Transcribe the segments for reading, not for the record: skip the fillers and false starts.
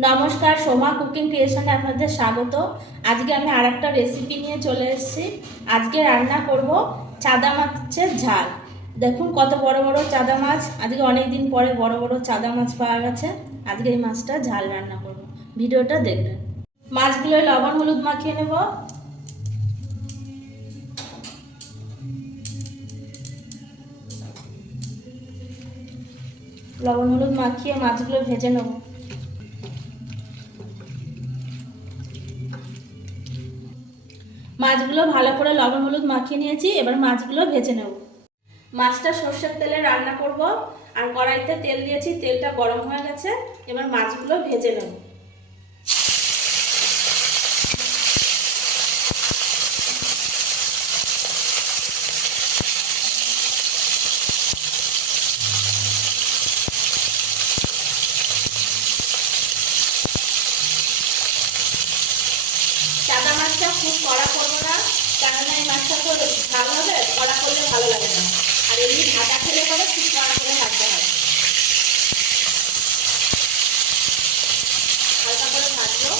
নমস্কার, সোমা কুকিং ক্রিয়েশনে আপনাদের স্বাগত। আজকে আমি আরেকটা রেসিপি নিয়ে চলে এসেছি। আজকে রান্না করব চাদা মাছের ঝাল। দেখুন কত বড় বড় চাদা মাছ, আজকে অনেক দিন পরে বড় বড় চাদা মাছ পাওয়া গেছে। আজকে এই মাছটা ঝাল রান্না করব, ভিডিওটা দেখবেন। মাছগুলো লবণ হলুদ মাখিয়ে নেব। লবণ হলুদ মাখিয়ে মাছগুলো ভেজে নেব। মাছগুলো ভালো করে লবণ হলুদ মাখিয়ে নিয়েছি, এবার মাছগুলো ভেজে নেব। মাছটা সর্ষের তেলে রান্না করব, আর কড়াইতে তেল দিয়েছি, তেলটা গরম হয়ে গেছে। এবার মাছগুলো ভেজে নেব। চাদা মাছটা খুব কড়া করবো না, কেননা এই মাছটা তো ঝাল হবে, কড়া করলে ভালো লাগে না। আর এমনি ঢাকা খেলে পরে খুব কড়া করে রাখতে হয়। হালকা করে ভাজবো।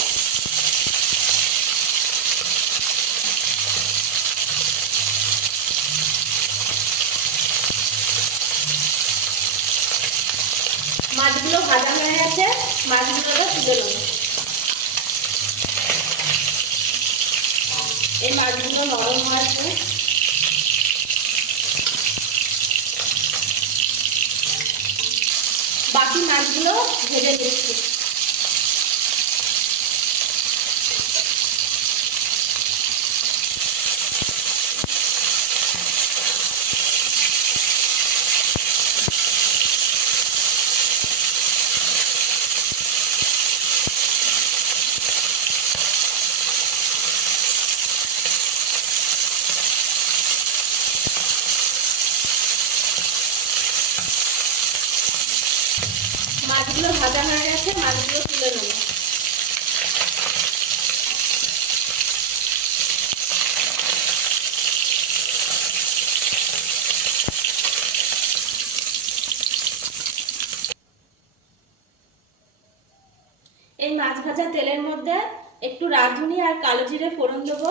মাছগুলো ভাজা হয়ে গেছে, মাছগুলো তুলে নেব। এই মাছগুলো নরম হয়েছে। বাকি মাছগুলো ভেজে দিচ্ছি। মাছগুলো ভাজা হয়ে গেছে, মাছগুলো তুলে নেব। এই মাছ ভাজা তেলের মধ্যে একটু রাঁধুনি আর কালো জিরে ফোড়ন দেবো।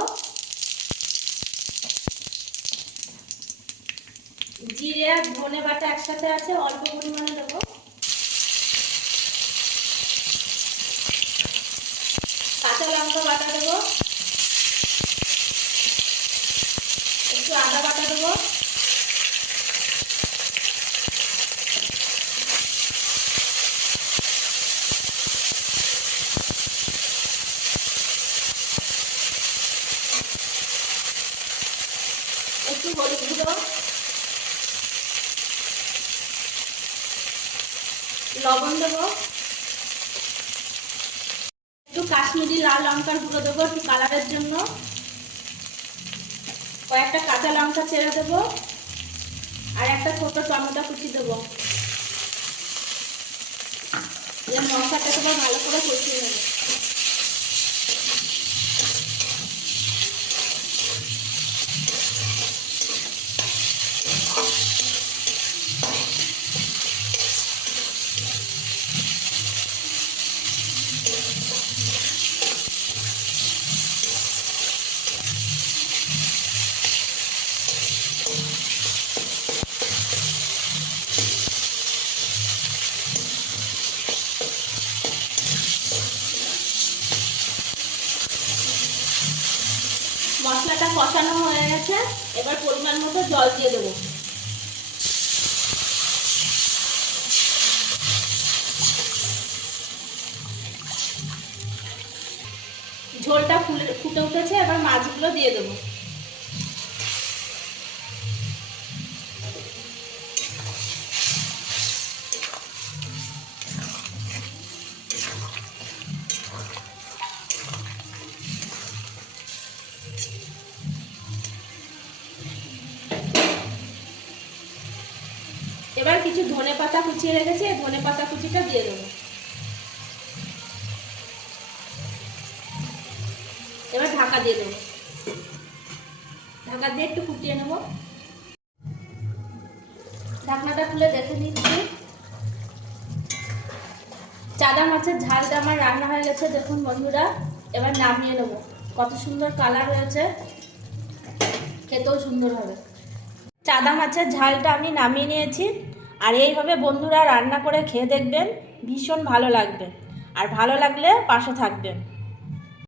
জিরে আর ধনে বাটা একসাথে আছে, অল্প পরিমাণে দেবো। কাঁচা লঙ্কা বাটা দেবো, একটু আদা বাটা দেবো, একটু হলুদ গুঁড়ো, লবণ দেবো, একটু কাশ্মীরি লাল লঙ্কার গুঁড়ো দেবো একটু কালারের জন্য, কয়েকটা কাঁচা লঙ্কা চেড়ে দেবো, আর একটা ছোট টমেটো কুচি দেবো। মশলাটা দেবো, ভালো করে কষিয়ে নেবো। মশলাটা কষানো হয়ে গেছে, এবার পরিমাণ মতো জল দিয়ে দেবো। ঝোলটা ফুটে উঠেছে, এবার মাছগুলো দিয়ে দেবো। এবার কিছু ধনে পাতা কুচিয়ে রেখেছি, এই ধনে পাতা কুচিটা দিয়ে দেবো। এবার ঢাকা দিয়ে দেবো। ঢাকা দিয়ে একটু ফুটিয়ে নেব। ঢাকনাটা খুলে দেখে নিচ্ছি। চাদা মাছের ঝালটা আমার রান্না হয়ে গেছে দেখুন বন্ধুরা। এবার নামিয়ে নেবো। কত সুন্দর কালার হয়েছে, খেতেও সুন্দর হবে। চাদা মাছের ঝালটা আমি নামিয়ে নিয়েছি। আর এইভাবে বন্ধুরা রান্না করে খেয়ে দেখবেন, ভীষণ ভালো লাগবে। আর ভালো লাগলে পাশে থাকবেন।